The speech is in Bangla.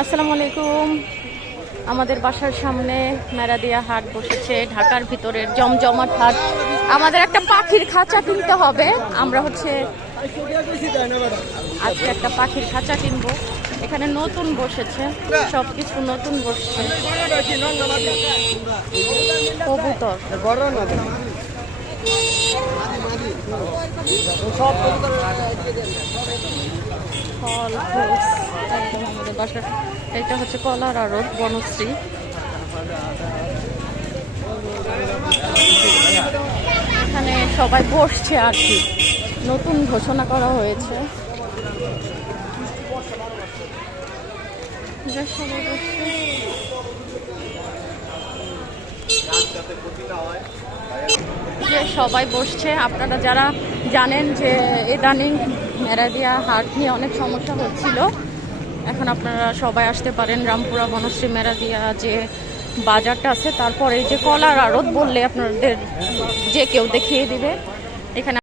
আসসালামু আলাইকুম। আমাদের বাসার সামনে মেরাদিয়া হাট বসেছে, ঢাকার ভিতরের জমজমাট হাট। আমাদের একটা পাখির খাঁচা কিনতে হবে। আমরা আজকে একটা পাখির খাঁচা কিনবো। এখানে নতুন বসেছে, সবকিছু নতুন বসছে। কবুতর, ফল, ফ্রুটস একদম আমাদের বাসার। এটা হচ্ছে কলার আড়ত, বনশ্রী। এখানে সবাই বসছে আর কি, নতুন ঘোষণা করা হয়েছে। সবাই বসছে। সবাই বসছে। আপনারা যারা জানেন যে ইদানিং মেরাদিয়া হাট নিয়ে অনেক সমস্যা হচ্ছিল, এখন আপনারা সবাই আসতে পারেন। রামপুরা, বনশ্রী, মেরাদিয়া যে বাজারটা আছে, তারপরে যে কলার আড়ত বললে আপনাদের যে কেউ দেখিয়ে দিবে। এখানে